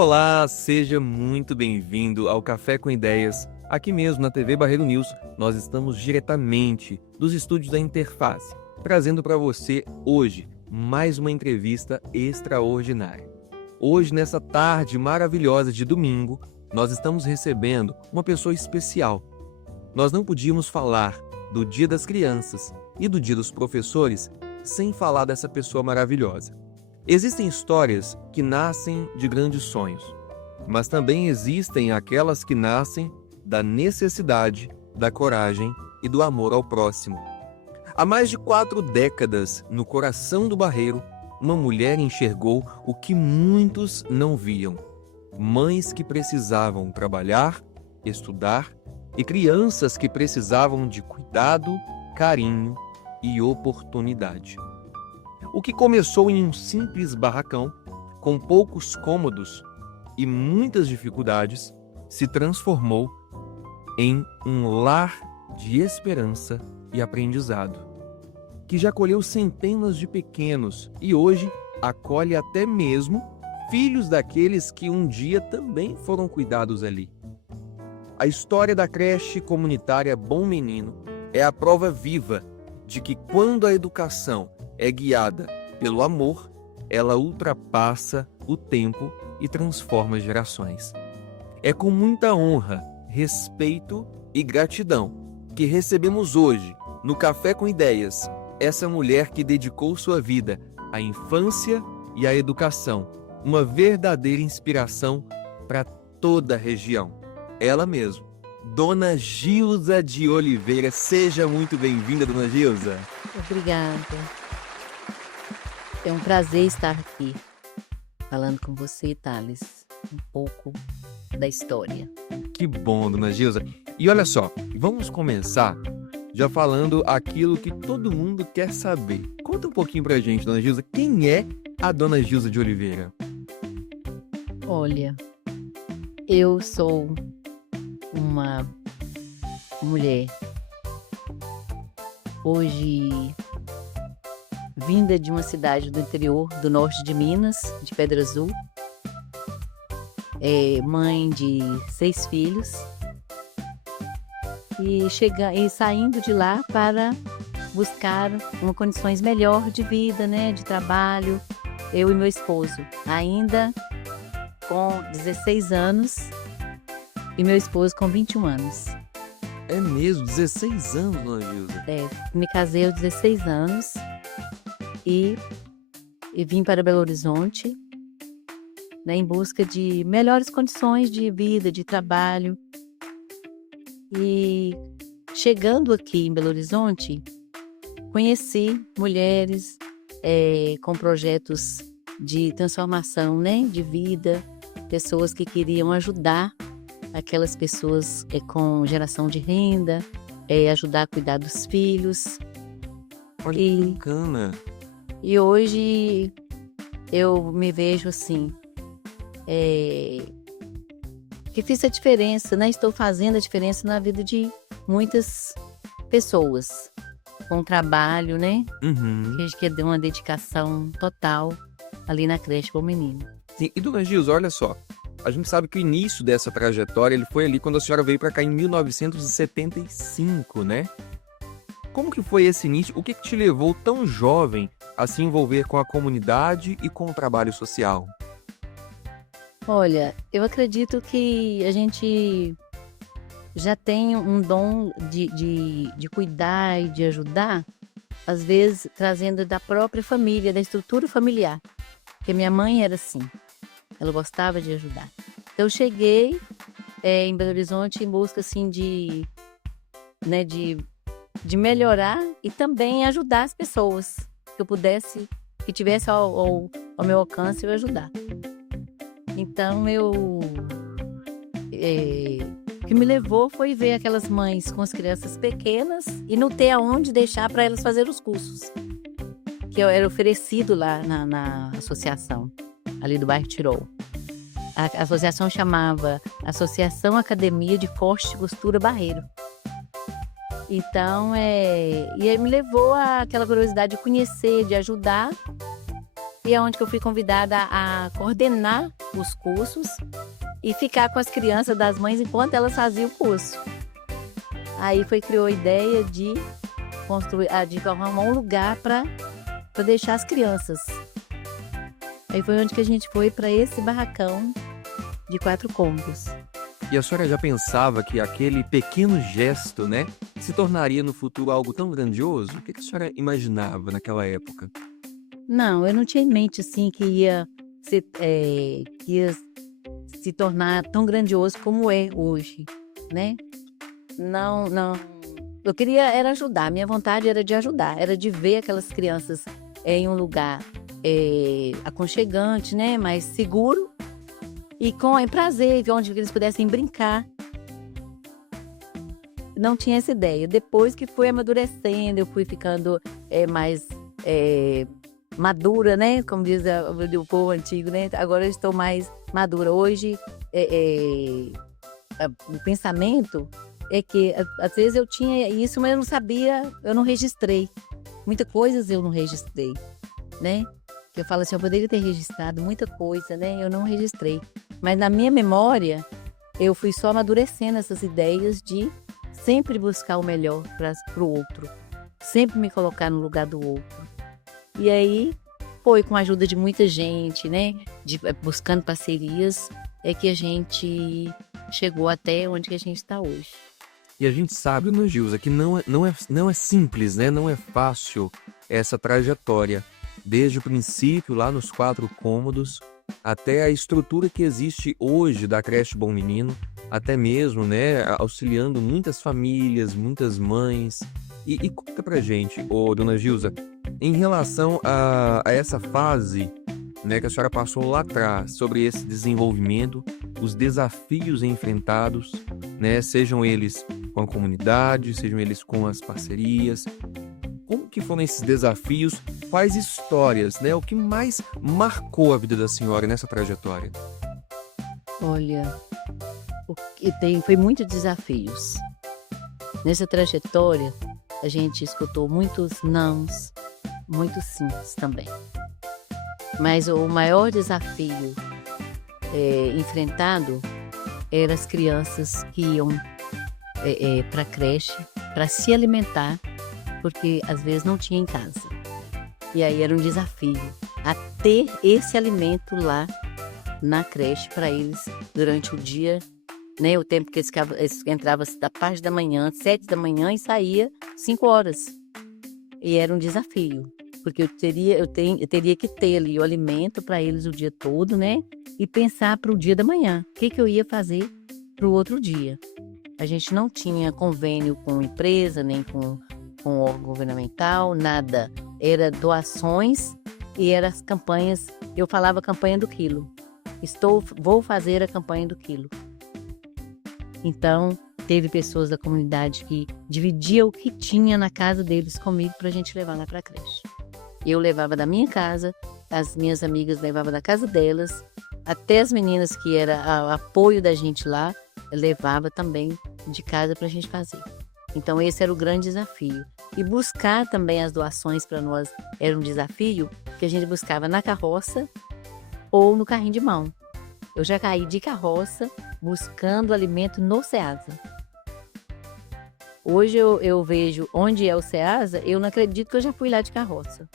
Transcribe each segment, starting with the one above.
Olá, seja muito bem-vindo ao Café com Ideias. Aqui mesmo na TV Barreiro News, nós estamos diretamente dos estúdios da Interface, trazendo para você hoje mais uma entrevista extraordinária. Hoje, nessa tarde maravilhosa de domingo, nós estamos recebendo uma pessoa especial. Nós não podíamos falar do Dia das Crianças e do Dia dos Professores sem falar dessa pessoa maravilhosa. Existem histórias que nascem de grandes sonhos, mas também existem aquelas que nascem da necessidade, da coragem e do amor ao próximo. Há mais de 4 décadas, no coração do Barreiro, uma mulher enxergou o que muitos não viam: mães que precisavam trabalhar, estudar e crianças que precisavam de cuidado, carinho e oportunidade. O que começou em um simples barracão, com poucos cômodos e muitas dificuldades, se transformou em um lar de esperança e aprendizado, que já acolheu centenas de pequenos e hoje acolhe até mesmo filhos daqueles que um dia também foram cuidados ali. A história da creche comunitária Bom Menino é a prova viva de que quando a educação é guiada pelo amor, ela ultrapassa o tempo e transforma gerações. É com muita honra, respeito e gratidão que recebemos hoje, no Café com Ideias, essa mulher que dedicou sua vida à infância e à educação, uma verdadeira inspiração para toda a região. Ela mesma, Dona Gilza de Oliveira. Seja muito bem-vinda, Dona Gilza. Obrigada. É um prazer estar aqui, falando com você, Thales, um pouco da história. Que bom, Dona Gilza. E olha só, vamos começar já falando aquilo que todo mundo quer saber. Conta um pouquinho pra gente, Dona Gilza, quem é a Dona Gilza de Oliveira? Olha, eu sou uma mulher hoje vinda de uma cidade do interior do norte de Minas, de Pedra Azul, mãe de 6 filhos e saindo de lá para buscar uma condições melhor de vida, né, de trabalho, eu e meu esposo, ainda com 16 anos e meu esposo com 21 anos. É mesmo? 16 anos, Dona Gilza? Me casei aos 16 anos e vim para Belo Horizonte, né, em busca de melhores condições de vida, de trabalho. E chegando aqui em Belo Horizonte, conheci mulheres com projetos de transformação, né, de vida, pessoas que queriam ajudar aquelas pessoas com geração de renda, ajudar a cuidar dos filhos. Olha que bacana! E hoje eu me vejo assim, que fiz a diferença, né? Estou fazendo a diferença na vida de muitas pessoas, com trabalho, né? Uhum. Que deu uma dedicação total ali na creche Bom Menino. Sim. E, Dona Gilza, olha só, a gente sabe que o início dessa trajetória ele foi ali quando a senhora veio para cá em 1975, né? Como que foi esse início? O que te levou tão jovem a se envolver com a comunidade e com o trabalho social? Olha, eu acredito que a gente já tem um dom de cuidar e de ajudar, às vezes trazendo da própria família, da estrutura familiar. Porque minha mãe era assim, ela gostava de ajudar. Então eu cheguei em Belo Horizonte em busca assim de melhorar e também ajudar as pessoas que eu pudesse, que tivesse ao meu alcance eu ajudar. Então o que me levou foi ver aquelas mães com as crianças pequenas e não ter aonde deixar para elas fazer os cursos que era oferecido lá na associação ali do bairro Tirol. A associação chamava Associação Academia de Corte e Costura Barreiro. Então, e aí me levou àquela curiosidade de conhecer, de ajudar. e é onde que eu fui convidada a coordenar os cursos e ficar com as crianças das mães enquanto elas faziam o curso. Aí criou a ideia de arrumar um lugar para deixar as crianças. Aí foi onde que a gente foi para esse barracão de 4 cômodos. E a senhora já pensava que aquele pequeno gesto, né, se tornaria no futuro algo tão grandioso? O que a senhora imaginava naquela época? Não, eu não tinha em mente assim que ia se tornar tão grandioso como é hoje, né? Não. Eu queria era ajudar, minha vontade era de ajudar, era de ver aquelas crianças em um lugar aconchegante, né, mais seguro e com prazer, onde eles pudessem brincar. Não tinha essa ideia. Depois que fui amadurecendo, eu fui ficando mais madura, né? Como diz o povo antigo, né? Agora eu estou mais madura. Hoje, o pensamento é que, às vezes, eu tinha isso, mas eu não sabia, eu não registrei. Muitas coisas eu não registrei, né? Eu falo assim, eu poderia ter registrado muita coisa, né? Eu não registrei. Mas na minha memória, eu fui só amadurecendo essas ideias de sempre buscar o melhor para o outro. Sempre me colocar no lugar do outro. E aí, foi com a ajuda de muita gente, né? Buscando parcerias, é que a gente chegou até onde que a gente está hoje. E a gente sabe, dona Gilza, que não é simples, né? Não é fácil essa trajetória. Desde o princípio, lá nos 4 cômodos, até a estrutura que existe hoje da creche Bom Menino, até mesmo, né, auxiliando muitas famílias, muitas mães. E conta pra gente, dona Gilza, em relação a essa fase, né, que a senhora passou lá atrás, sobre esse desenvolvimento, os desafios enfrentados, né, sejam eles com a comunidade, sejam eles com as parcerias. Como que foram esses desafios? Quais histórias, né? O que mais marcou a vida da senhora nessa trajetória? Olha, foi muitos desafios. Nessa trajetória, a gente escutou muitos nãos, muitos sims também. Mas o maior desafio enfrentado eram as crianças que iam para a creche para se alimentar, porque às vezes não tinha em casa. E aí era um desafio a ter esse alimento lá na creche para eles durante o dia, né? O tempo que eles entravam da parte da manhã, 7 da manhã, e saía 5 horas. E era um desafio, porque eu teria que ter ali o alimento para eles o dia todo, né? E pensar para o dia da manhã, o que eu ia fazer para o outro dia. A gente não tinha convênio com empresa, nem com órgão governamental, nada. Era doações e eram as campanhas. Eu falava campanha do quilo. Vou fazer a campanha do quilo. Então, teve pessoas da comunidade que dividiam o que tinha na casa deles comigo para a gente levar lá para a creche. Eu levava da minha casa, as minhas amigas levavam da casa delas, até as meninas que era o apoio da gente lá, levava também de casa para a gente fazer. Então esse era o grande desafio. E buscar também as doações para nós era um desafio, que a gente buscava na carroça ou no carrinho de mão. Eu já caí de carroça buscando alimento no Ceasa. Hoje eu vejo onde é o Ceasa, eu não acredito que eu já fui lá de carroça.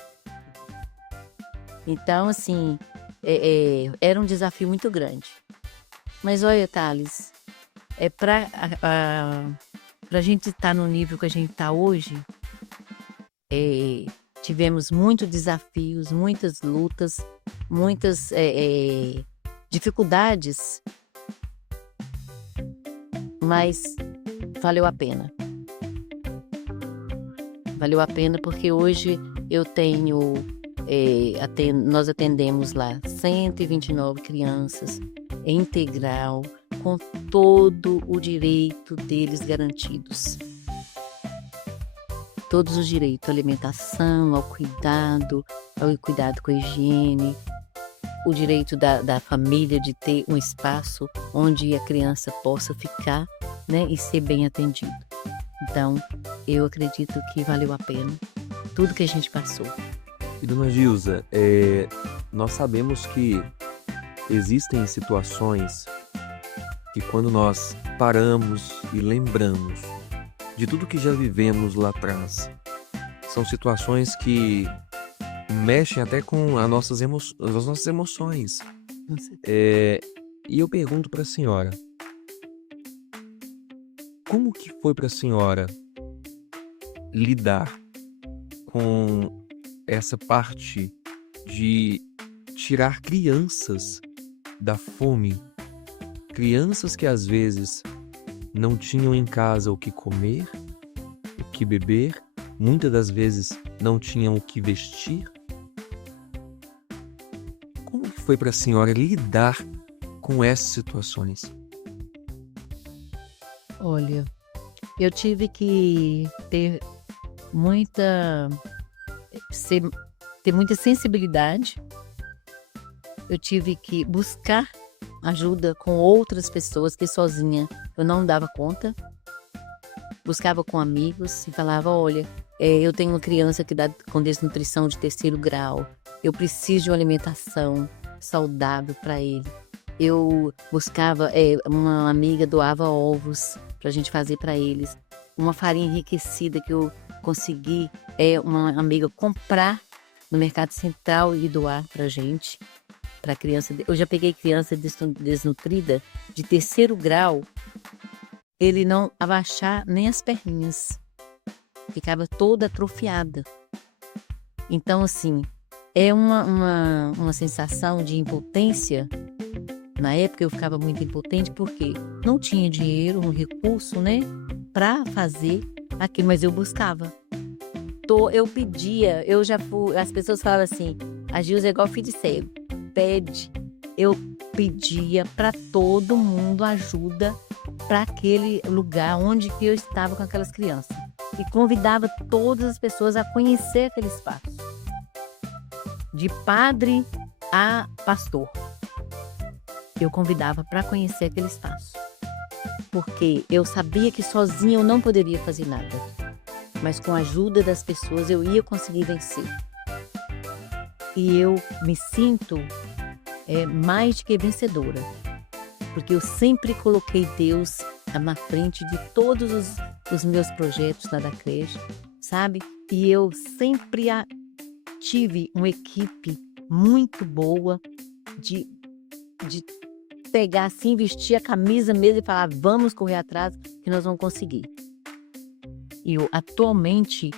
Então, assim, era um desafio muito grande. Mas olha, Thales, para a gente estar no nível que a gente está hoje, tivemos muitos desafios, muitas lutas, muitas dificuldades, mas valeu a pena. Valeu a pena porque hoje eu tenho, nós atendemos lá 129 crianças integral, com todo o direito deles garantidos. Todos os direitos, à alimentação, ao cuidado com a higiene, o direito da família de ter um espaço onde a criança possa ficar, né, e ser bem atendido. Então, eu acredito que valeu a pena tudo que a gente passou. E dona Gilza, nós sabemos que existem situações que quando nós paramos e lembramos de tudo que já vivemos lá atrás, são situações que mexem até com as nossas emoções. Com certeza. E eu pergunto para a senhora, como que foi para a senhora lidar com essa parte de tirar crianças da fome? Crianças que às vezes não tinham em casa o que comer, o que beber, muitas das vezes não tinham o que vestir. Como que foi para a senhora lidar com essas situações? Olha, eu tive que ter muita ser ter muita sensibilidade. Eu tive que buscar ajuda com outras pessoas, que sozinha eu não dava conta. Buscava com amigos e falava: olha, eu tenho uma criança que dá com desnutrição de 3º grau, eu preciso de uma alimentação saudável para ele. Eu buscava, uma amiga doava ovos para a gente fazer para eles, uma farinha enriquecida que eu consegui, uma amiga comprar no Mercado Central e doar para a gente, para criança. Eu já peguei criança desnutrida de 3º grau, ele não abaixar nem as perninhas, ficava toda atrofiada. Então, assim, é uma sensação de impotência. Na época eu ficava muito impotente porque não tinha dinheiro, um recurso, né, para fazer aquilo, mas eu buscava. Eu pedia, as pessoas falavam assim: a Gilza é igual filho de cego, pede. Eu pedia para todo mundo ajuda para aquele lugar onde que eu estava com aquelas crianças. E convidava todas as pessoas a conhecer aquele espaço. De padre a pastor. Eu convidava para conhecer aquele espaço. Porque eu sabia que sozinha eu não poderia fazer nada. Mas com a ajuda das pessoas eu ia conseguir vencer. E eu me sinto mais do que vencedora. Porque eu sempre coloquei Deus na frente de todos os meus projetos lá da creche, sabe? E eu sempre tive uma equipe muito boa de pegar assim, vestir a camisa mesmo e falar: vamos correr atrás que nós vamos conseguir. E atualmente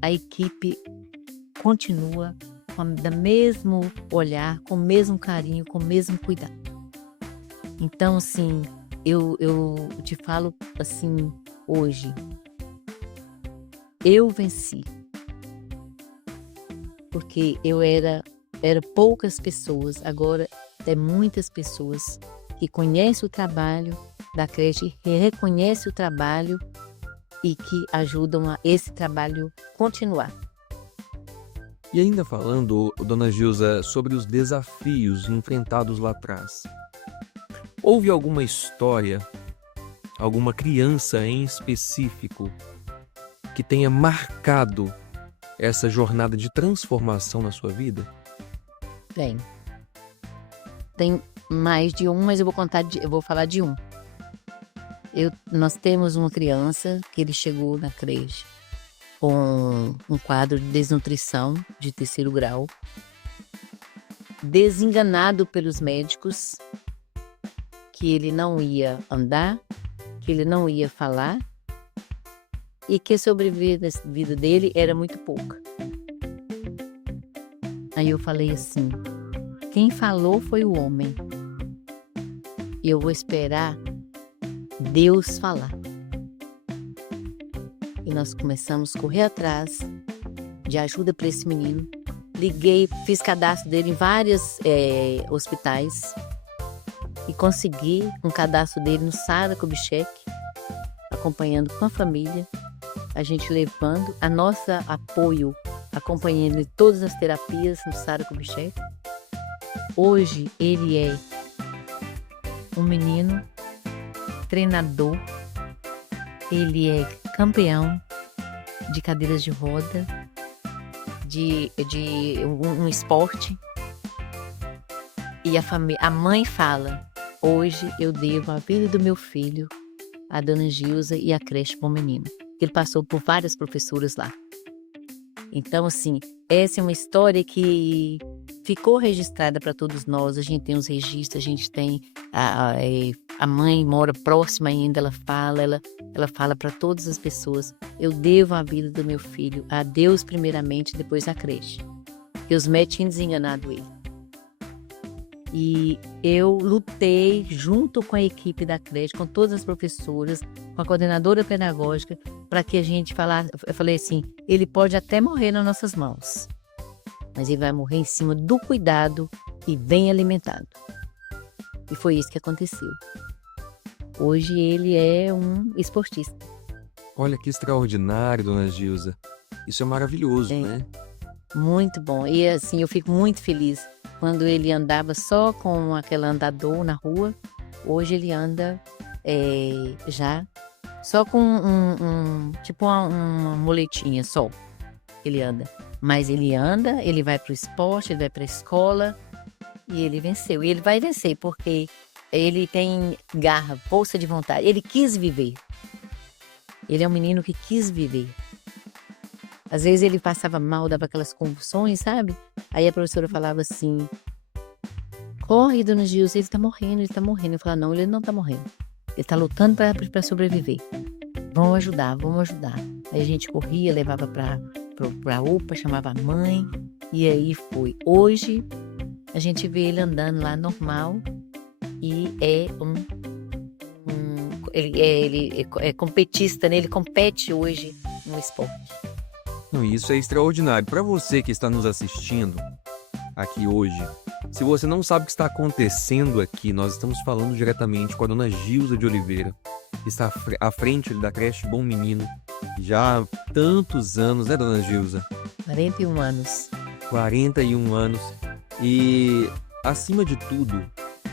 a equipe continua com o mesmo olhar, com o mesmo carinho, com o mesmo cuidado. Então, assim, eu te falo assim, hoje, eu venci. Porque eu era poucas pessoas, agora tem muitas pessoas que conhecem o trabalho da creche, que reconhecem o trabalho e que ajudam a esse trabalho continuar. E ainda falando, dona Gilza, sobre os desafios enfrentados lá atrás, houve alguma história, alguma criança em específico que tenha marcado essa jornada de transformação na sua vida? Tem mais de um, mas eu vou falar de um. Nós temos uma criança que ele chegou na creche com um quadro de desnutrição de 3º grau, desenganado pelos médicos, que ele não ia andar, que ele não ia falar e que a sobrevida dele era muito pouca. Aí eu falei assim: quem falou foi o homem. E eu vou esperar Deus falar. E nós começamos a correr atrás de ajuda para esse menino. Liguei, fiz cadastro dele em vários hospitais e consegui um cadastro dele no Sara Kubitschek, acompanhando com a família, a gente levando a nosso apoio, acompanhando em todas as terapias no Sara Kubitschek. Hoje ele é um menino treinador, ele é campeão de cadeiras de roda, de um esporte, E a mãe fala: hoje eu devo a vida do meu filho, a dona Gilza e a creche Bom Menino. Ele passou por várias professoras lá. Então, assim, essa é uma história que ficou registrada para todos nós. A gente tem os registros, a gente tem a mãe mora próxima ainda, ela fala para todas as pessoas: eu devo a vida do meu filho a Deus primeiramente, depois a creche. Porque os médicos tinham desenganado ele. E eu lutei junto com a equipe da creche, com todas as professoras, com a coordenadora pedagógica, para que a gente falasse. Eu falei assim: ele pode até morrer nas nossas mãos, mas ele vai morrer em cima do cuidado e bem alimentado. E foi isso que aconteceu. Hoje ele é um esportista. Olha que extraordinário, dona Gilza. Isso é maravilhoso, né? Muito bom. E assim, eu fico muito feliz. Quando ele andava só com aquele andador na rua, hoje ele anda já só com tipo uma muletinha só. Ele anda. Mas ele anda, ele vai para o esporte, ele vai para a escola e ele venceu. E ele vai vencer porque ele tem garra, força de vontade. Ele quis viver. Ele é um menino que quis viver. Às vezes ele passava mal, dava aquelas convulsões, sabe? Aí a professora falava assim: corre, dona Gilza, ele tá morrendo, ele tá morrendo. Eu falava: não, ele não tá morrendo. Ele tá lutando para sobreviver. Vamos ajudar, vamos ajudar. Aí a gente corria, levava pra UPA, chamava a mãe, e aí foi. Hoje, a gente vê ele andando lá normal e ele é competista, né? Ele compete hoje no esporte. Não, isso é extraordinário. Para você que está nos assistindo aqui hoje, se você não sabe o que está acontecendo aqui, nós estamos falando diretamente com a dona Gilza de Oliveira, que está à frente da creche Bom Menino já há tantos anos, né, dona Gilza? 41 anos. 41 anos. E, acima de tudo,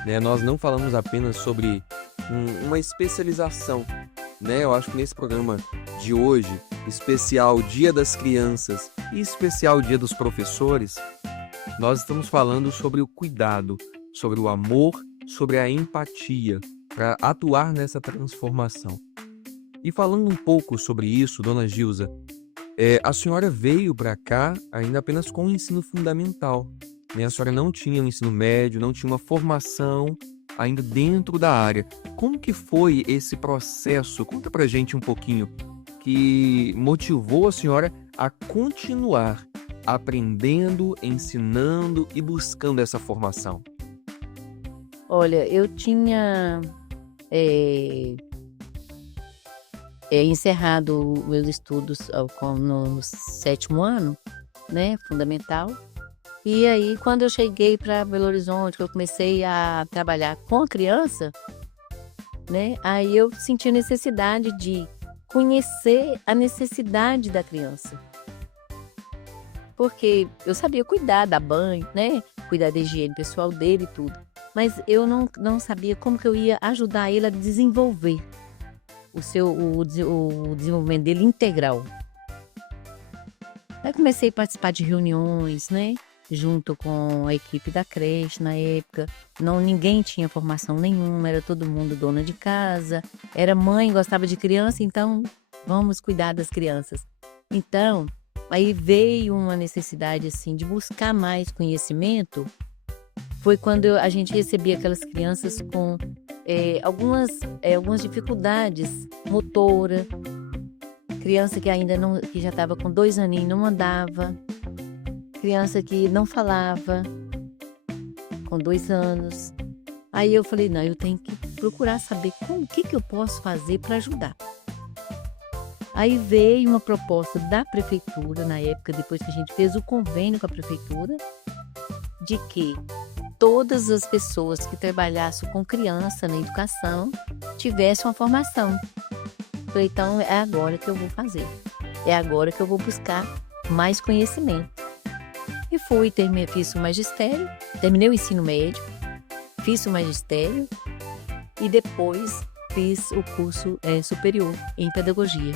né, nós não falamos apenas sobre uma especialização, né? Eu acho que nesse programa de hoje, especial Dia das Crianças e especial Dia dos Professores, nós estamos falando sobre o cuidado, sobre o amor, sobre a empatia, para atuar nessa transformação. E falando um pouco sobre isso, dona Gilza, a senhora veio para cá ainda apenas com o ensino fundamental, né? A senhora não tinha um ensino médio, não tinha uma formação ainda dentro da área. Como que foi esse processo? Conta pra gente um pouquinho, que motivou a senhora a continuar aprendendo, ensinando e buscando essa formação. Olha, eu tinha encerrado meus estudos no 7º ano, né, fundamental. E aí, quando eu cheguei para Belo Horizonte, que eu comecei a trabalhar com a criança, né, aí eu senti a necessidade de conhecer a necessidade da criança. Porque eu sabia cuidar, dar banho, né, cuidar da higiene pessoal dele e tudo. Mas eu não sabia como que eu ia ajudar ele a desenvolver o desenvolvimento dele integral. Aí comecei a participar de reuniões, né, junto com a equipe da creche na época. Ninguém tinha formação nenhuma, era todo mundo dona de casa, era mãe, gostava de criança, então vamos cuidar das crianças. Então, aí veio uma necessidade assim de buscar mais conhecimento. Foi quando a gente recebia aquelas crianças com algumas dificuldades motora, criança que ainda não, que já estava com 2 aninhos, não andava, criança que não falava, com 2 anos. Aí eu falei: não, eu tenho que procurar saber o que eu posso fazer para ajudar. Aí veio uma proposta da prefeitura, na época, depois que a gente fez o convênio com a prefeitura, de que todas as pessoas que trabalhassem com criança na educação tivessem uma formação. Falei: então é agora que eu vou fazer, é agora que eu vou buscar mais conhecimento. E fui, fiz o magistério, terminei o ensino médio, fiz o magistério e depois fiz o curso superior em pedagogia,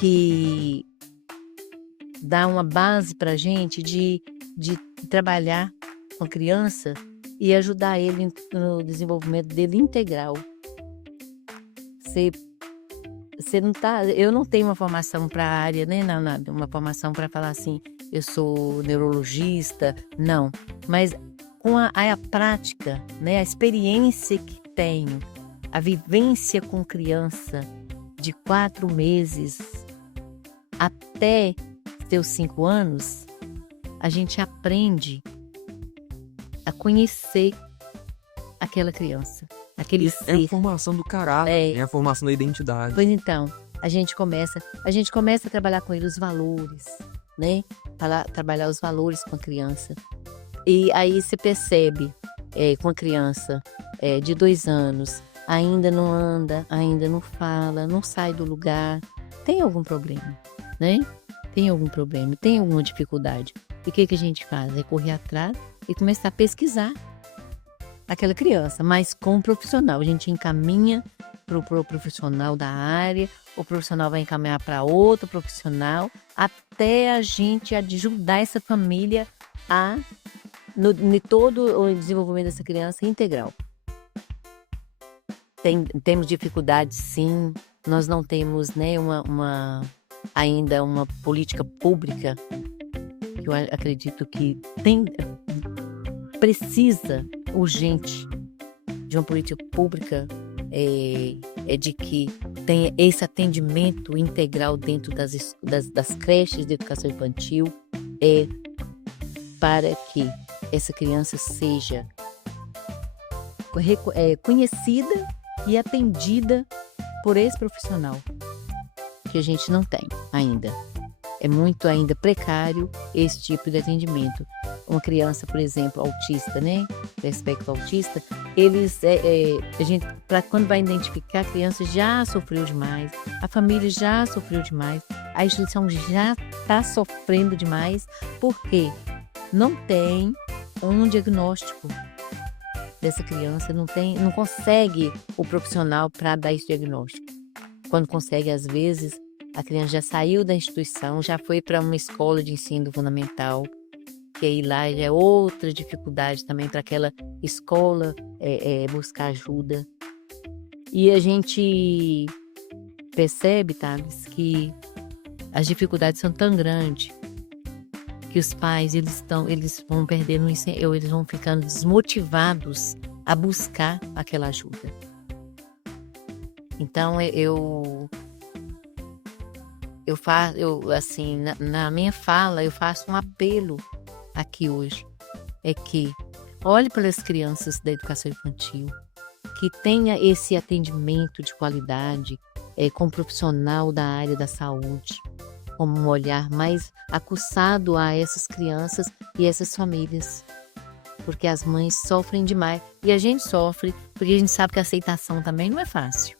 que dá uma base para a gente de trabalhar com a criança e ajudar ele no desenvolvimento dele integral. Você não tá, eu não tenho uma formação para a área, né? Uma formação para falar assim, eu sou neurologista, não. Mas com a prática, né? A experiência que tenho, a vivência com criança de 4 meses até seus 5 anos, a gente aprende a conhecer aquela criança, aquele Isso é ser. a formação do caráter, é a formação da identidade. Pois então, a gente começa a trabalhar com ele os valores, né? Trabalhar os valores com a criança. E aí você percebe, com a criança de 2 anos, ainda não anda, ainda não fala, não sai do lugar, tem algum problema, né? Tem algum problema, tem alguma dificuldade. E o que a gente faz? É correr atrás e começar a pesquisar aquela criança, mas com o profissional. A gente encaminha para o profissional da área, o profissional vai encaminhar para outro profissional, até a gente ajudar essa família em todo o desenvolvimento dessa criança integral. Temos dificuldades, sim. Nós não temos, né, ainda uma política pública que eu acredito que precisa urgente de uma política pública de que tenha esse atendimento integral dentro das creches de educação infantil, para que essa criança seja conhecida e atendida por esse profissional, que a gente não tem ainda. É muito ainda precário esse tipo de atendimento. Uma criança, por exemplo, autista, né? Do espectro autista, quando vai identificar, a criança já sofreu demais, a família já sofreu demais, a instituição já está sofrendo demais, porque não tem um diagnóstico dessa criança, não consegue o profissional para dar esse diagnóstico. Quando consegue, às vezes, a criança já saiu da instituição, já foi para uma escola de ensino fundamental, que aí lá já é outra dificuldade também para aquela escola buscar ajuda. E a gente percebe, Thales, que as dificuldades são tão grandes que os pais eles vão perdendo, eles vão ficando desmotivados a buscar aquela ajuda. Então na minha fala, eu faço um apelo aqui hoje, que olhe pelas crianças da educação infantil, que tenha esse atendimento de qualidade com um profissional da área da saúde, com um olhar mais aguçado a essas crianças e essas famílias, porque as mães sofrem demais, e a gente sofre porque a gente sabe que a aceitação também não é fácil.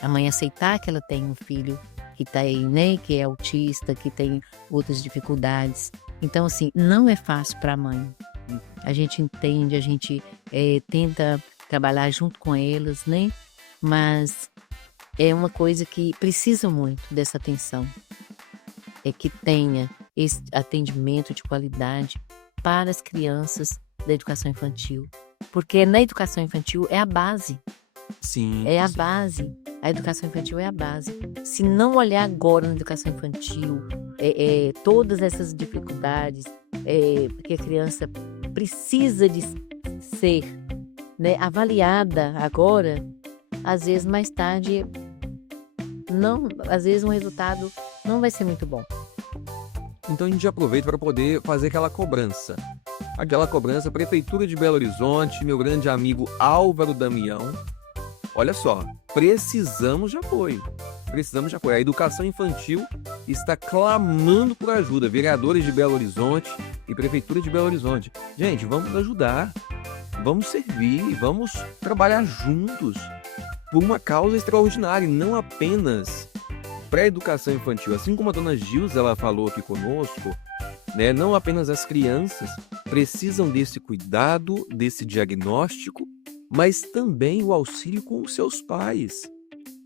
A mãe aceitar que ela tem um filho que está aí, né, que é autista, que tem outras dificuldades. Então, assim, não é fácil para a mãe. A gente entende, a gente tenta trabalhar junto com elas, né? Mas é uma coisa que precisa muito dessa atenção. Que tenha esse atendimento de qualidade para as crianças da educação infantil. Porque na educação infantil é a base. Sim. É a base. A educação infantil é a base. Se não olhar agora na educação infantil, todas essas dificuldades, porque a criança precisa de ser, né, avaliada agora, às vezes mais tarde, às vezes um resultado não vai ser muito bom. Então a gente aproveita para poder fazer aquela cobrança. Prefeitura de Belo Horizonte, meu grande amigo Álvaro Damião. Olha só, precisamos de apoio. A educação infantil está clamando por ajuda. Vereadores de Belo Horizonte e Prefeitura de Belo Horizonte. Gente, vamos ajudar, vamos servir, vamos trabalhar juntos por uma causa extraordinária, e não apenas para a educação infantil. Assim como a dona Gilza ela falou aqui conosco, né, não apenas as crianças precisam desse cuidado, desse diagnóstico, mas também o auxílio com os seus pais.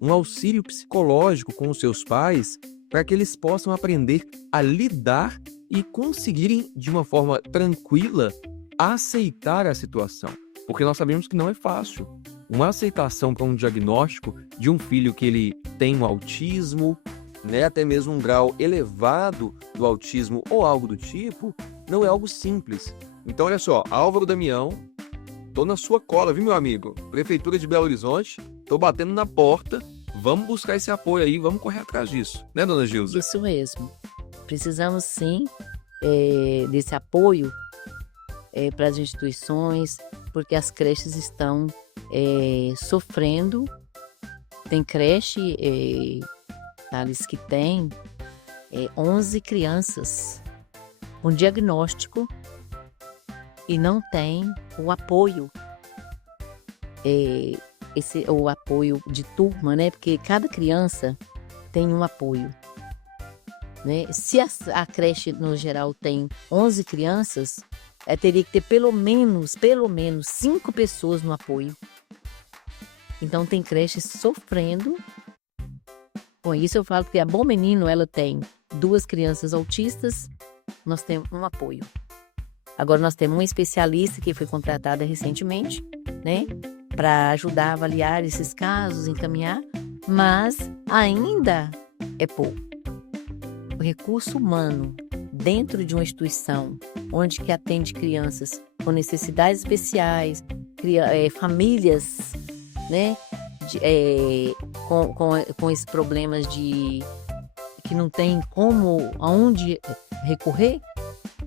Um auxílio psicológico com os seus pais, para que eles possam aprender a lidar e conseguirem, de uma forma tranquila, aceitar a situação, porque nós sabemos que não é fácil. Uma aceitação para um diagnóstico de um filho que ele tem um autismo, né, até mesmo um grau elevado do autismo ou algo do tipo, não é algo simples. Então, olha só, Álvaro Damião, tô na sua cola, viu, meu amigo? Prefeitura de Belo Horizonte, tô batendo na porta, vamos buscar esse apoio aí, vamos correr atrás disso, né, dona Gilza? Isso mesmo. Precisamos sim desse apoio para as instituições, porque as creches estão sofrendo. Tem creche, Thales, que tem 11 crianças com diagnóstico e não tem o apoio, o apoio de turma, né? Porque cada criança tem um apoio, né? Se a creche, no geral, tem 11 crianças, teria que ter pelo menos 5 pessoas no apoio. Então, tem creches sofrendo. Com isso, eu falo que a Bom Menino, ela tem 2 crianças autistas, nós temos um apoio. Agora, nós temos uma especialista que foi contratada recentemente, né? Para ajudar a avaliar esses casos, encaminhar, mas ainda é pouco. O recurso humano dentro de uma instituição onde que atende crianças com necessidades especiais, famílias, né, com esses problemas que não tem aonde recorrer,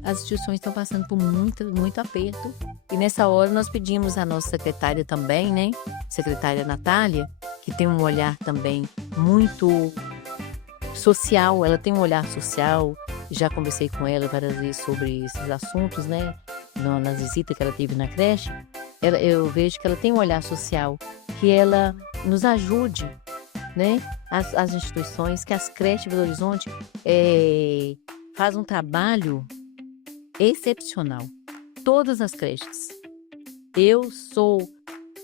as instituições estão passando por muito aperto. E nessa hora nós pedimos à nossa secretária também, né, secretária Natália, que tem um olhar também muito social, ela tem um olhar social, já conversei com ela várias vezes sobre esses assuntos, né, nas visitas que ela teve na creche. Eu vejo que ela tem um olhar social, que ela nos ajude, né, as instituições, que as creches de Belo Horizonte fazem um trabalho excepcional. Todas as creches. Eu sou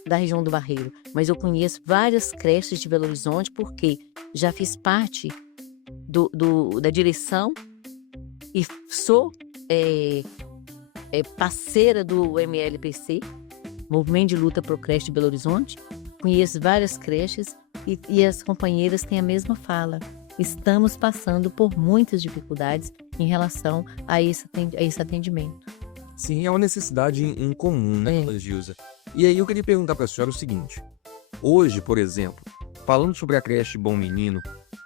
da região do Barreiro, mas eu conheço várias creches de Belo Horizonte porque já fiz parte da direção e sou parceira do MLPC, Movimento de Luta por Creche de Belo Horizonte. Conheço várias creches e as companheiras têm a mesma fala. Estamos passando por muitas dificuldades em relação a esse atendimento. Sim, é uma necessidade em comum, né, Gilza? E aí eu queria perguntar para a senhora o seguinte. Hoje, por exemplo, falando sobre a creche Bom Menino,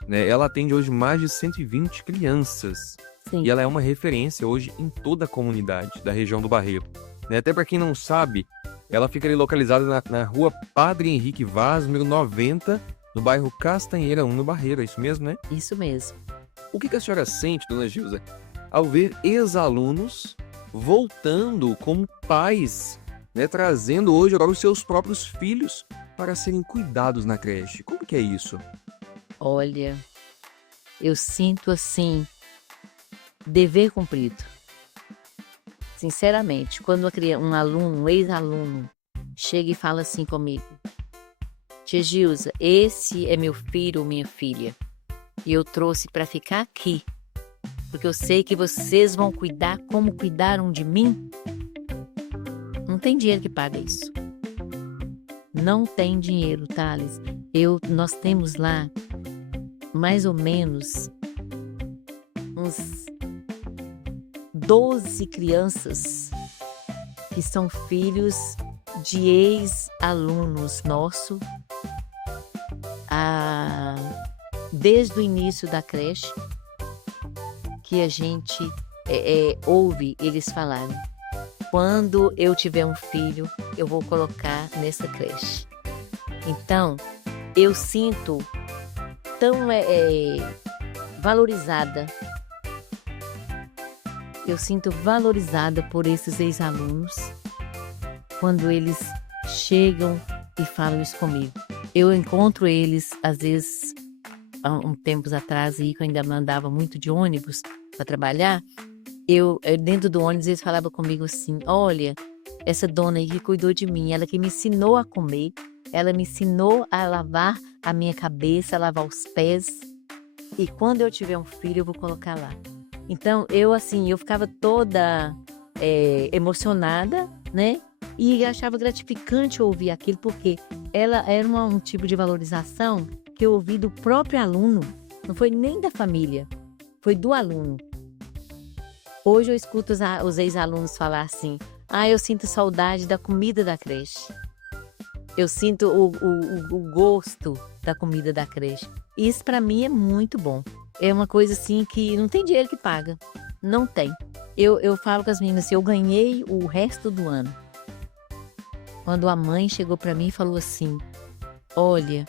né, ela atende hoje mais de 120 crianças. Sim. E ela é uma referência hoje em toda a comunidade da região do Barreiro. Né? Até para quem não sabe, ela fica ali localizada na rua Padre Henrique Vaz, número 90, no bairro Castanheira 1, no Barreiro. É isso mesmo, né? Isso mesmo. O que a senhora sente, dona Gilza, ao ver ex-alunos voltando como pais, né, trazendo hoje agora os seus próprios filhos para serem cuidados na creche? Como que é isso? Olha, eu sinto assim, dever cumprido. Sinceramente, quando um ex-aluno, chega e fala assim comigo: Tia Gilza, esse é meu filho ou minha filha, e eu trouxe para ficar aqui, porque eu sei que vocês vão cuidar como cuidaram de mim. Não tem dinheiro que paga isso. Não tem dinheiro, Thales. Nós temos lá mais ou menos uns 12 crianças que são filhos de ex-alunos nossos, desde o início da creche, que a gente ouve eles falarem: quando eu tiver um filho, eu vou colocar nessa creche. Então, eu sinto tão valorizada. Eu sinto valorizada por esses ex-alunos quando eles chegam e falam isso comigo. Eu encontro eles, às vezes, há um tempos atrás, aí, que eu ainda mandava muito de ônibus para trabalhar, dentro do ônibus, eles falavam comigo assim: olha, essa dona aí que cuidou de mim, ela que me ensinou a comer, ela me ensinou a lavar a minha cabeça, a lavar os pés, e quando eu tiver um filho, eu vou colocar lá. Então, eu ficava toda emocionada, né? E achava gratificante ouvir aquilo, porque ela era um tipo de valorização que eu ouvi do próprio aluno, não foi nem da família, foi do aluno. Hoje eu escuto os ex-alunos falar assim: eu sinto saudade da comida da creche. Eu sinto o gosto da comida da creche. Isso para mim é muito bom. É uma coisa assim que não tem dinheiro que paga. Não tem. Eu falo com as meninas assim, eu ganhei o resto do ano. Quando a mãe chegou para mim e falou assim: olha,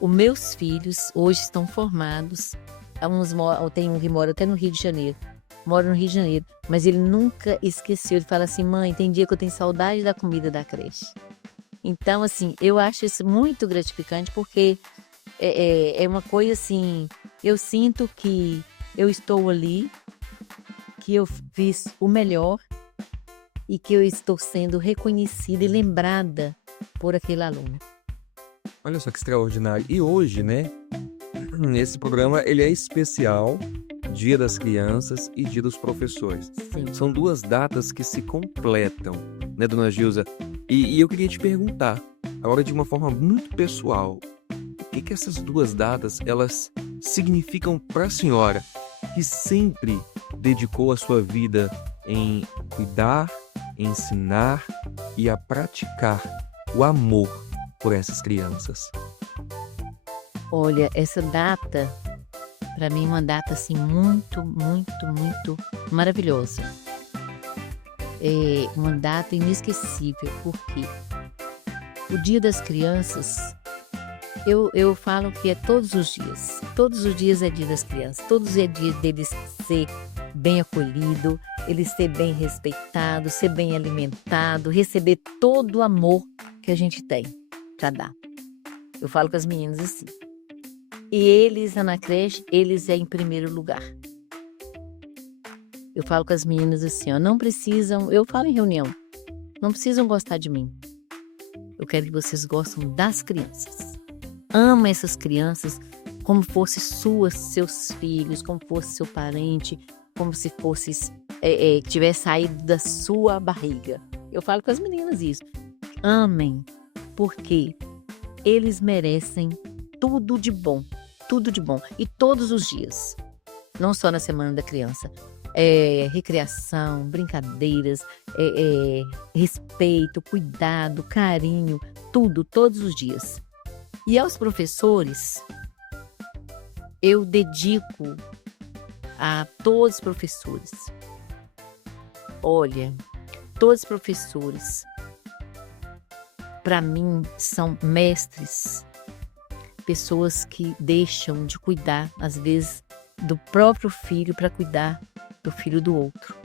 os meus filhos hoje estão formados. Tem um que mora até no Rio de Janeiro. Mora no Rio de Janeiro. Mas ele nunca esqueceu. Ele fala assim: mãe, tem dia que eu tenho saudade da comida da creche. Então, assim, eu acho isso muito gratificante, porque é uma coisa assim, eu sinto que eu estou ali, que eu fiz o melhor e que eu estou sendo reconhecida e lembrada por aquele aluno. Olha só que extraordinário. E hoje, né, esse programa ele é especial, Dia das Crianças e Dia dos Professores. Sim. São duas datas que se completam, né, dona Gilza? E eu queria te perguntar, agora de uma forma muito pessoal, o que essas duas datas elas significam para a senhora, que sempre dedicou a sua vida em cuidar, ensinar e a praticar o amor por essas crianças? Olha, essa data, para mim, é uma data assim muito, muito, muito maravilhosa. É uma data inesquecível, porque o Dia das Crianças, eu falo que é todos os dias. Todos os dias é Dia das Crianças. Todos os dias deles ser bem acolhido, ele ser bem respeitado, ser bem alimentado, receber todo o amor que a gente tem para dar. Eu falo com as meninas assim. E eles, na creche, eles é em primeiro lugar. Eu falo com as meninas assim, não precisam, eu falo em reunião, não precisam gostar de mim. Eu quero que vocês gostem das crianças. Ama essas crianças como fosse seus filhos, como fosse seu parente, como se fosse tivesse saído da sua barriga. Eu falo com as meninas isso. Amem, porque eles merecem tudo de bom. Tudo de bom. E todos os dias. Não só na Semana da Criança. Recreação, brincadeiras, respeito, cuidado, carinho, tudo, todos os dias. E aos professores, eu dedico a todos os professores. Olha, todos os professores, para mim, são mestres, pessoas que deixam de cuidar, às vezes, do próprio filho para cuidar do filho do outro.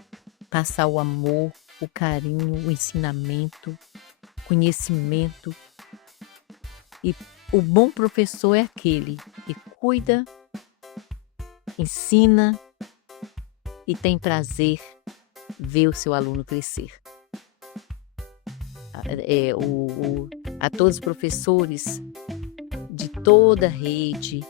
Passar o amor, o carinho, o ensinamento, conhecimento. E o bom professor é aquele que cuida, ensina e tem prazer ver o seu aluno crescer. A todos os professores de toda a rede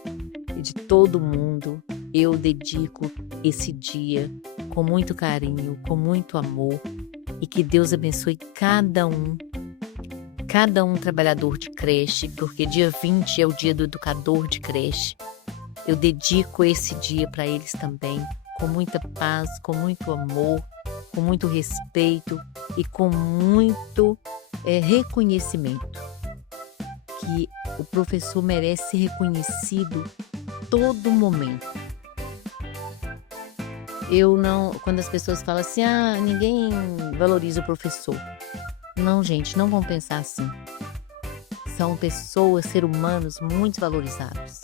e de todo mundo, eu dedico esse dia com muito carinho, com muito amor, e que Deus abençoe cada um trabalhador de creche, porque dia 20 é o dia do educador de creche. Eu dedico esse dia para eles também, com muita paz, com muito amor, com muito respeito e com muito reconhecimento. Que o professor merece ser reconhecido todo momento. Quando as pessoas falam assim, ninguém valoriza o professor. Não, gente, não vão pensar assim. São pessoas, seres humanos muito valorizados.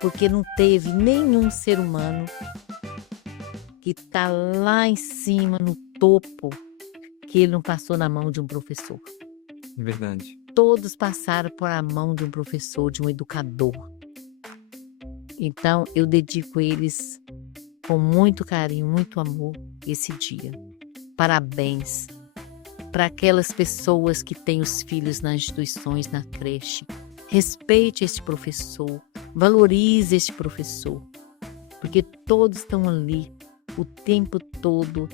Porque não teve nenhum ser humano que está lá em cima, no topo, que ele não passou na mão de um professor. Verdade. Todos passaram por a mão de um professor, de um educador. Então, eu dedico eles com muito carinho, muito amor, esse dia. Parabéns para aquelas pessoas que têm os filhos nas instituições, na creche. Respeite esse professor, valorize esse professor, porque todos estão ali o tempo todo,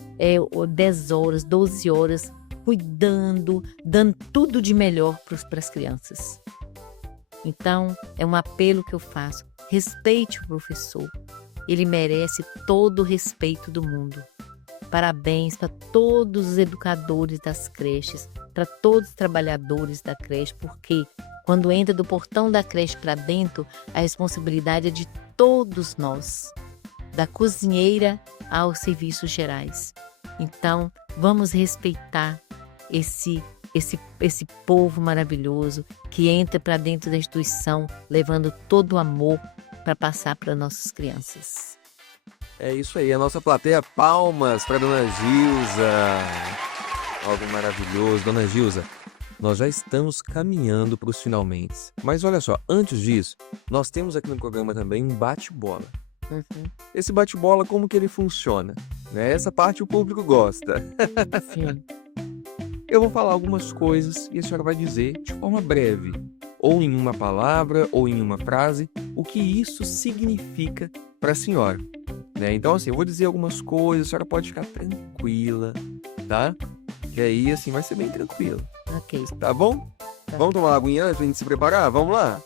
10 horas, 12 horas, cuidando, dando tudo de melhor para as crianças. Então, é um apelo que eu faço. Respeite o professor. Ele merece todo o respeito do mundo. Parabéns para todos os educadores das creches, para todos os trabalhadores da creche, porque quando entra do portão da creche para dentro, a responsabilidade é de todos nós, da cozinheira aos serviços gerais. Então, vamos respeitar esse povo maravilhoso que entra para dentro da instituição, levando todo o amor para passar para nossas crianças. É isso aí, a nossa plateia, palmas para Dona Gilza. Algo maravilhoso. Dona Gilza, nós já estamos caminhando para os finalmente. Mas olha só, antes disso, nós temos aqui no programa também um bate-bola. Esse bate-bola, como que ele funciona? Né? Essa parte o público gosta. Sim. Eu vou falar algumas coisas e a senhora vai dizer de forma breve, ou em uma palavra, ou em uma frase, o que isso significa para a senhora. Né? Então, assim, eu vou dizer algumas coisas, a senhora pode ficar tranquila, tá? Que aí, assim, vai ser bem tranquilo. Ok. Tá bom? Tá. Vamos tomar uma aguinha antes pra gente se preparar? Vamos lá?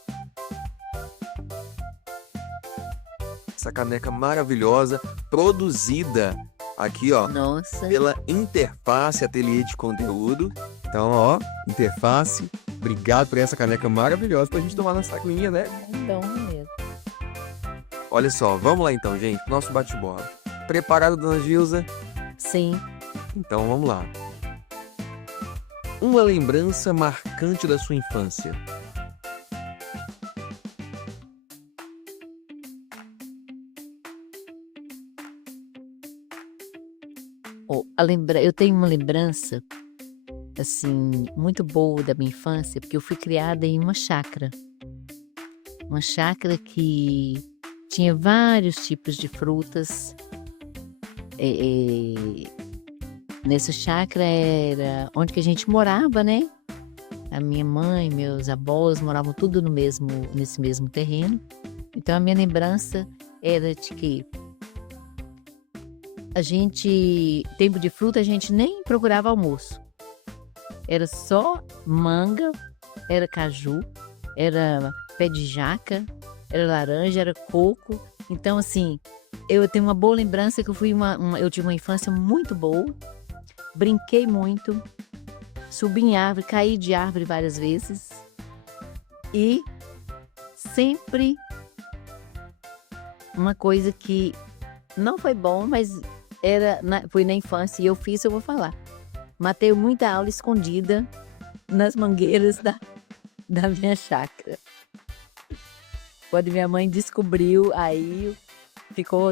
Essa caneca maravilhosa, produzida aqui, ó, Nossa. pela Interface Ateliê de Conteúdo. Então, ó, Interface, obrigado por essa caneca maravilhosa pra gente tomar nossa aguinha, né? Bom mesmo. Olha só, vamos lá então, gente, nosso bate-bola. Preparado, Dona Gilza? Sim. Então, vamos lá. Uma lembrança marcante da sua infância. Eu tenho uma lembrança, assim, muito boa da minha infância, porque eu fui criada em uma chácara. Uma chácara que tinha vários tipos de frutas. Nessa chácara era onde que a gente morava, né? A minha mãe, meus avós moravam tudo nesse mesmo terreno. Então a minha lembrança era de que tempo de fruta, a gente nem procurava almoço. Era só manga, era caju, era pé de jaca, era laranja, era coco. Então, assim, eu tenho uma boa lembrança que eu tive uma infância muito boa. Brinquei muito, subi em árvore, caí de árvore várias vezes. E sempre uma coisa que não foi bom, mas foi na infância e eu vou falar. Matei muita aula escondida nas mangueiras da minha chácara. Quando minha mãe descobriu, aí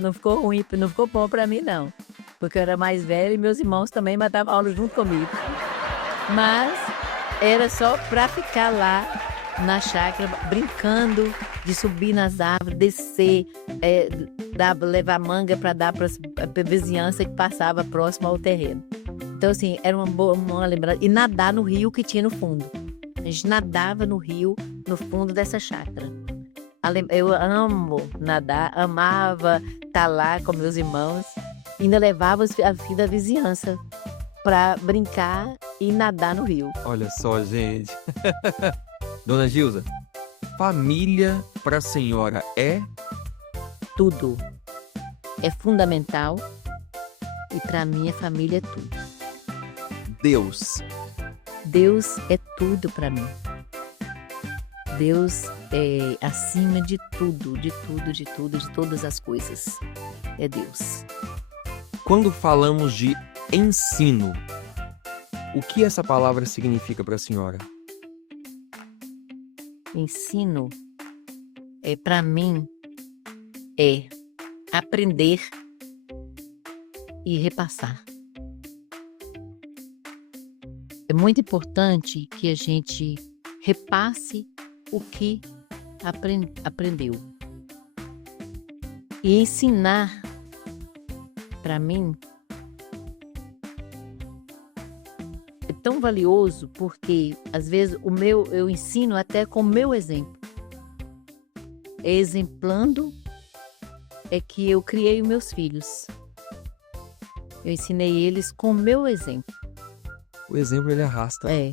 não ficou ruim, não ficou bom pra mim não. Porque eu era mais velha e meus irmãos também matavam aula junto comigo. Mas era só pra ficar lá na chácara, brincando de subir nas árvores, descer, levar manga para dar para a vizinhança que passava próximo ao terreno. Então, assim, era uma lembrança. E nadar no rio que tinha no fundo. A gente nadava no rio, no fundo dessa chácara. Eu amo nadar, amava estar lá com meus irmãos. Ainda levava a filha da vizinhança para brincar e nadar no rio. Olha só, gente. Dona Gilza, família para a senhora é? Tudo. É fundamental e para mim a família é tudo. Deus. Deus é tudo para mim. Deus é acima de tudo, de todas as coisas. É Deus. Quando falamos de ensino, o que essa palavra significa para a senhora? Ensino, para mim, é aprender e repassar. É muito importante que a gente repasse o que aprendeu. E ensinar, para mim, é tão valioso porque, às vezes, eu ensino até com o meu exemplo. Exemplando é que eu criei os meus filhos. eu ensinei eles com o meu exemplo. O exemplo ele arrasta. É.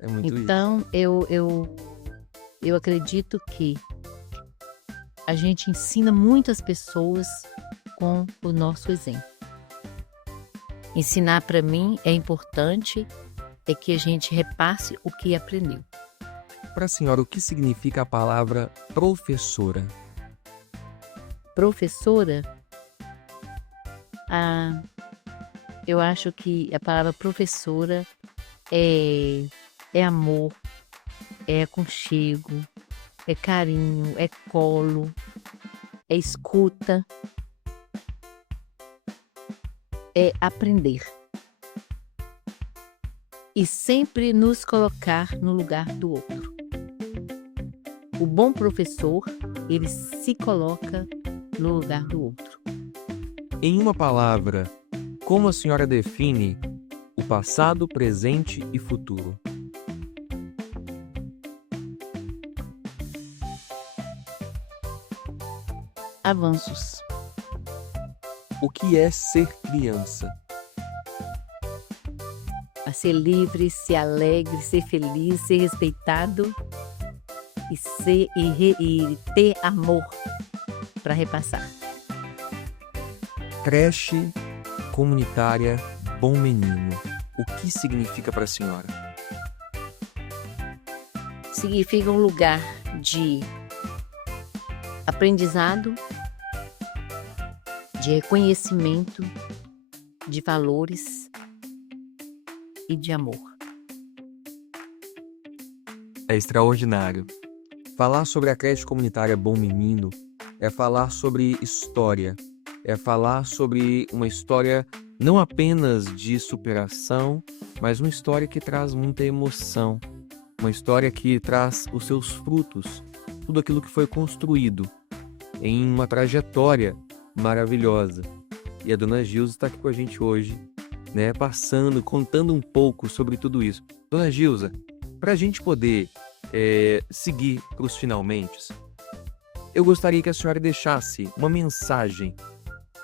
É muito isso. Então, eu acredito que a gente ensina muitas pessoas com o nosso exemplo. Ensinar para mim é importante, é que a gente repasse o que aprendeu. Para a senhora, o que significa a palavra professora? Professora, eu acho que a palavra professora é amor, é aconchego, é carinho, é colo, é escuta, é aprender. E sempre nos colocar no lugar do outro. O bom professor, ele se coloca no lugar do outro. Em uma palavra, como a senhora define o passado, presente e futuro? Avanços. O que é ser criança? A ser livre, ser alegre, ser feliz, ser respeitado e ter amor para repassar. Creche comunitária Bom Menino. O que significa para a senhora? Significa um lugar de aprendizado, de reconhecimento, de valores e de amor. É extraordinário. Falar sobre a creche comunitária Bom Menino é falar sobre história, é falar sobre uma história não apenas de superação, mas uma história que traz muita emoção, uma história que traz os seus frutos, tudo aquilo que foi construído em uma trajetória maravilhosa. E a dona Gilza está aqui com a gente hoje, né, contando um pouco sobre tudo isso. Dona Gilza, para a gente poder seguir para os finalmente, eu gostaria que a senhora deixasse uma mensagem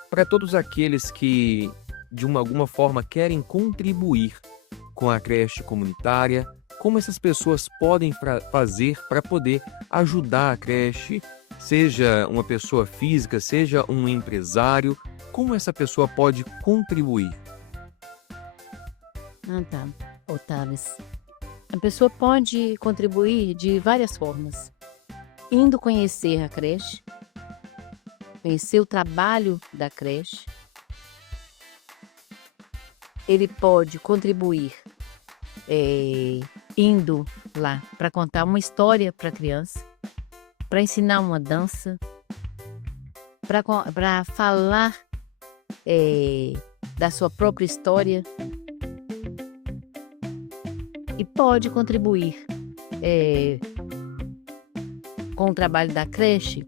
para todos aqueles que, de alguma forma, querem contribuir com a creche comunitária, como essas pessoas podem fazer para poder ajudar a creche, seja uma pessoa física, seja um empresário, como essa pessoa pode contribuir? Tá, Otávio. A pessoa pode contribuir de várias formas. Indo conhecer a creche, conhecer o trabalho da creche. Ele pode contribuir indo lá para contar uma história para a criança, para ensinar uma dança, para falar da sua própria história. E pode contribuir com o trabalho da creche,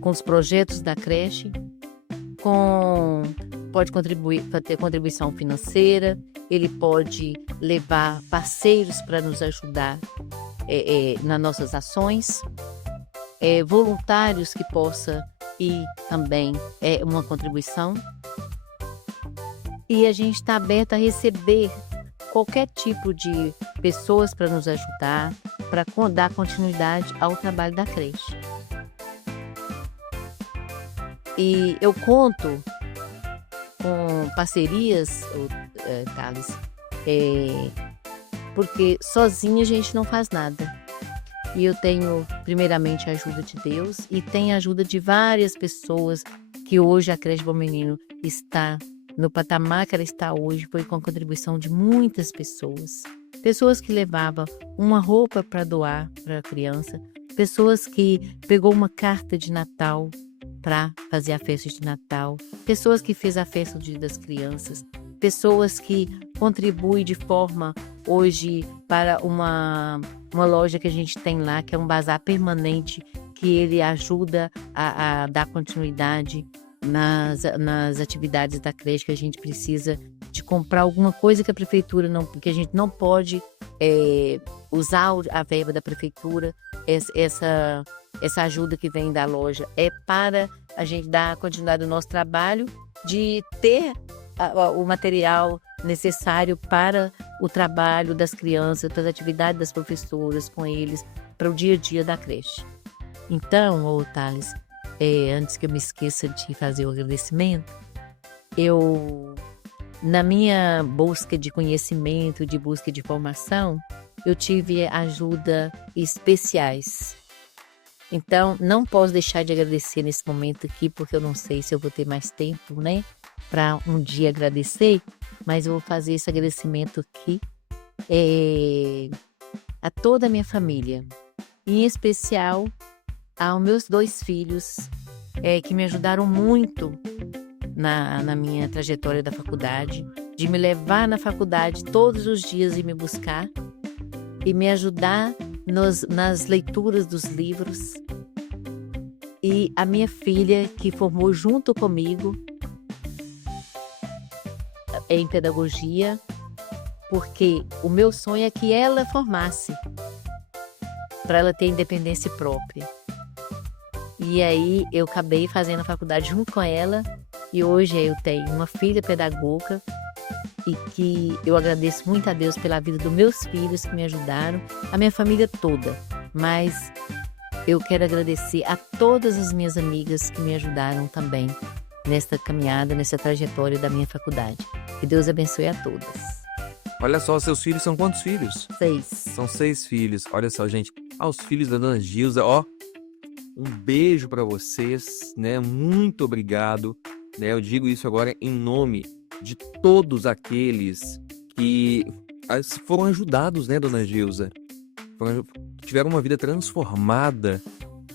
com os projetos da creche, pode contribuir para ter contribuição financeira, ele pode levar parceiros para nos ajudar nas nossas ações, voluntários que possa ir também é uma contribuição. E a gente está aberto a receber qualquer tipo de pessoas para nos ajudar, para dar continuidade ao trabalho da creche. E eu conto com parcerias, Thales, porque sozinha a gente não faz nada. E eu tenho, primeiramente, a ajuda de Deus e tenho a ajuda de várias pessoas que hoje a creche Bom Menino está no patamar que ela está hoje, foi com a contribuição de muitas pessoas. Pessoas que levavam uma roupa para doar para a criança, pessoas que pegou uma carta de Natal para fazer a festa de Natal, pessoas que fez a festa do Dia das Crianças, pessoas que contribuem de forma hoje para uma loja que a gente tem lá, que é um bazar permanente, que ele ajuda a dar continuidade nas atividades da creche, que a gente precisa de comprar alguma coisa que a prefeitura não, porque a gente não pode usar a verba da prefeitura, essa ajuda que vem da loja é para a gente dar continuidade ao nosso trabalho de ter o material necessário para o trabalho das crianças, para as atividades das professoras com eles, para o dia a dia da creche. Então, Thales, antes que eu me esqueça de fazer o agradecimento, na minha busca de conhecimento, de busca de formação, eu tive ajuda especiais. Então, não posso deixar de agradecer nesse momento aqui, porque eu não sei se eu vou ter mais tempo, né, para um dia agradecer, mas eu vou fazer esse agradecimento aqui a toda a minha família, em especial aos meus 2 filhos, que me ajudaram muito na minha trajetória da faculdade, de me levar na faculdade todos os dias e me buscar, e me ajudar nas leituras dos livros. E a minha filha, que formou junto comigo em pedagogia, porque o meu sonho é que ela formasse, para ela ter independência própria. E aí eu acabei fazendo a faculdade junto com ela, e hoje eu tenho uma filha pedagoga, e que eu agradeço muito a Deus pela vida dos meus filhos que me ajudaram, a minha família toda, mas eu quero agradecer a todas as minhas amigas que me ajudaram também nesta caminhada, nessa trajetória da minha faculdade. Que Deus abençoe a todas. Olha só, seus filhos são quantos filhos? 6. São 6 filhos. Olha só, gente, aos filhos da dona Gilza, um beijo para vocês, né? Muito obrigado, né? Eu digo isso agora em nome de todos aqueles que foram ajudados, né, dona Gilza? Tiveram uma vida transformada,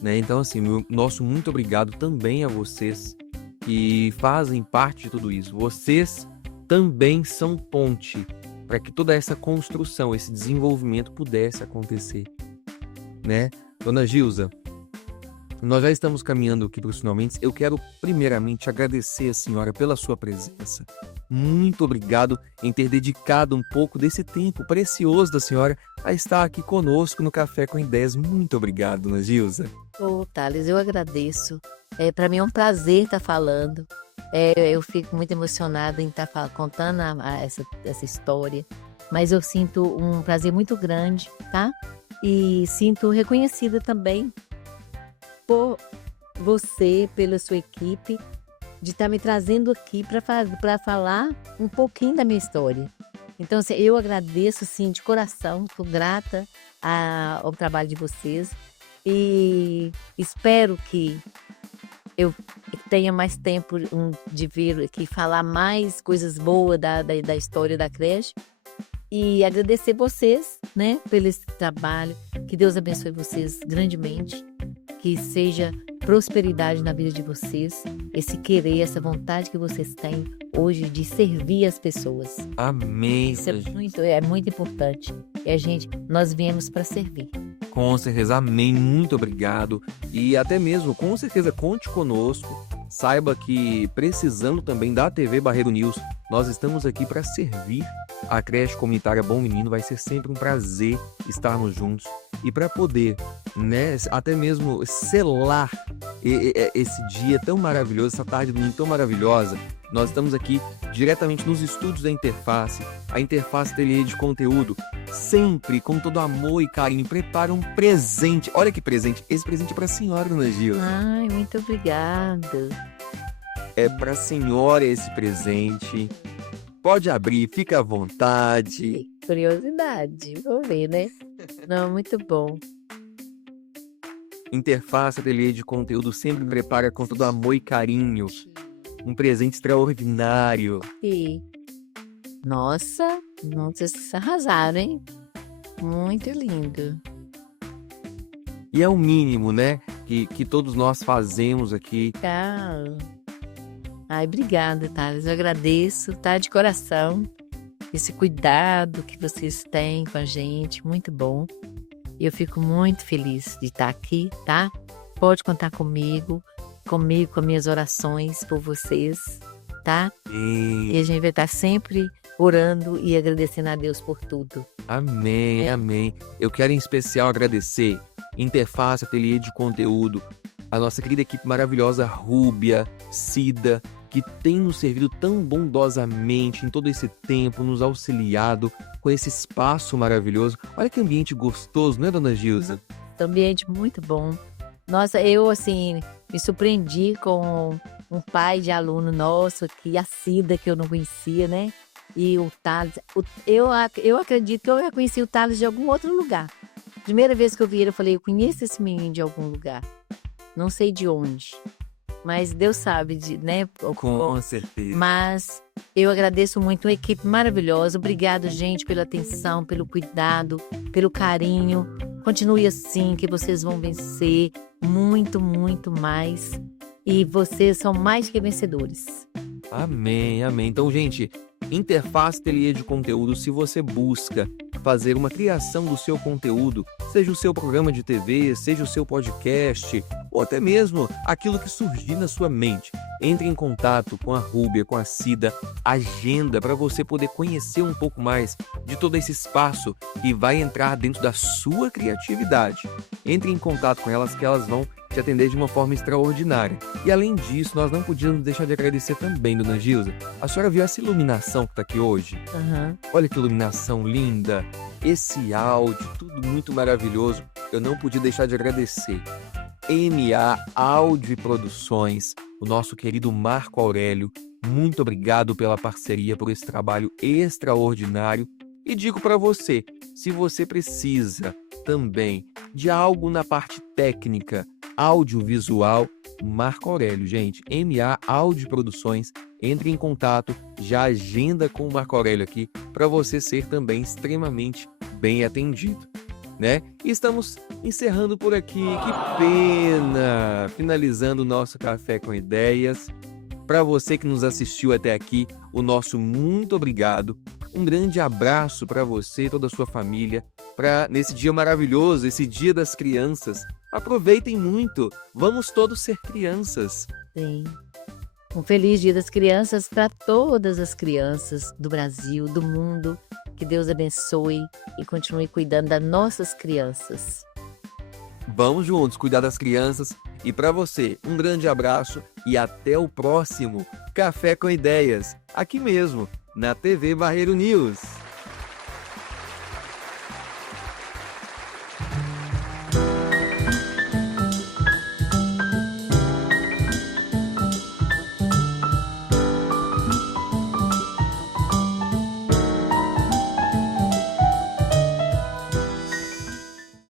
né? Então, assim, nosso muito obrigado também a vocês que fazem parte de tudo isso. Vocês também são ponte para que toda essa construção, esse desenvolvimento pudesse acontecer, né? Dona Gilza, nós já estamos caminhando aqui para os finalmente. Eu quero primeiramente agradecer a senhora pela sua presença. Muito obrigado em ter dedicado um pouco desse tempo precioso da senhora a estar aqui conosco no Café com Ideias. Muito obrigado, dona Gilza. Thales, eu agradeço. Para mim é um prazer estar falando. Eu fico muito emocionada em estar contando essa história, mas eu sinto um prazer muito grande, tá? E sinto reconhecida também por você, pela sua equipe, de estar me trazendo aqui para falar um pouquinho da minha história. Então, assim, eu agradeço, sim, de coração, sou grata ao trabalho de vocês e espero que eu tenha mais tempo de vir aqui falar mais coisas boas da história da creche e agradecer vocês, né, pelo esse trabalho. Que Deus abençoe vocês grandemente, que seja prosperidade na vida de vocês, esse querer, essa vontade que vocês têm hoje de servir as pessoas. Amém. Isso é muito importante. E nós viemos para servir. Com certeza, amém. Muito obrigado. E até mesmo, com certeza, conte conosco. Saiba que, precisando também da TV Barreiro News, nós estamos aqui para servir a creche comunitária Bom Menino. Vai ser sempre um prazer estarmos juntos e para poder, né, até mesmo selar esse dia tão maravilhoso, essa tarde do domingo tão maravilhosa. Nós estamos aqui diretamente nos estúdios da Interface, a Interface Ateliê de Conteúdo, sempre com todo amor e carinho, prepara um presente. Olha que presente, esse presente é para a senhora, dona Gilza. Ai, muito obrigada. É para a senhora esse presente. Pode abrir, fica à vontade. Curiosidade, vou ver, né? Não, muito bom. Interface Ateliê de Conteúdo sempre prepara com todo amor e carinho um presente extraordinário. E nossa, vocês arrasaram, hein? Muito lindo. E é o mínimo, né? Que todos nós fazemos aqui. Ai, obrigada, Thales. Eu agradeço, tá? De coração. Esse cuidado que vocês têm com a gente, muito bom. E eu fico muito feliz de estar aqui, tá? Pode contar comigo, com as minhas orações por vocês, tá? E a gente vai estar sempre orando e agradecendo a Deus por tudo. Amém, amém. Eu quero em especial agradecer Interface Ateliê de Conteúdo, a nossa querida equipe maravilhosa, Rúbia, Cida, que tem nos servido tão bondosamente em todo esse tempo, nos auxiliado com esse espaço maravilhoso. Olha que ambiente gostoso, não é, dona Gilza? Ambiente muito bom. Nossa, eu assim me surpreendi com um pai de aluno nosso aqui, a Cida, que eu não conhecia, né? E o Thales. Eu acredito que eu já conheci o Thales de algum outro lugar. Primeira vez que eu vi ele, eu falei, eu conheço esse menino de algum lugar. Não sei de onde. Mas Deus sabe, né? Com certeza. Mas eu agradeço muito, uma equipe maravilhosa. Obrigado, gente, pela atenção, pelo cuidado, pelo carinho. Continue assim, que vocês vão vencer muito, muito mais. E vocês são mais que vencedores. Amém, amém. Então, gente, Interface Ateliê de Conteúdo, se você busca fazer uma criação do seu conteúdo, seja o seu programa de TV, seja o seu podcast, ou até mesmo aquilo que surgir na sua mente, entre em contato com a Rúbia, com a Cida, agenda para você poder conhecer um pouco mais de todo esse espaço que vai entrar dentro da sua criatividade. Entre em contato com elas que elas vão te atender de uma forma extraordinária. E além disso, nós não podíamos deixar de agradecer também, dona Gilza. A senhora viu essa iluminação que está aqui hoje? Olha que iluminação linda, esse áudio, tudo muito maravilhoso. Eu não podia deixar de agradecer. MA Áudio e Produções, o nosso querido Marco Aurélio, muito obrigado pela parceria, por esse trabalho extraordinário. E digo para você, se você precisa também de algo na parte técnica, audiovisual, Marco Aurélio, gente, MA Áudio Produções, entre em contato, já agenda com o Marco Aurélio aqui para você ser também extremamente bem atendido, né? E estamos encerrando por aqui, que pena! Finalizando o nosso Café com Ideias. Para você que nos assistiu até aqui, o nosso muito obrigado. Um grande abraço para você e toda a sua família, nesse dia maravilhoso, esse Dia das Crianças. Aproveitem muito, vamos todos ser crianças. Sim. Um feliz Dia das Crianças para todas as crianças do Brasil, do mundo. Que Deus abençoe e continue cuidando das nossas crianças. Vamos juntos cuidar das crianças. E para você, um grande abraço e até o próximo Café com Ideias, aqui mesmo, na TV Barreiro News.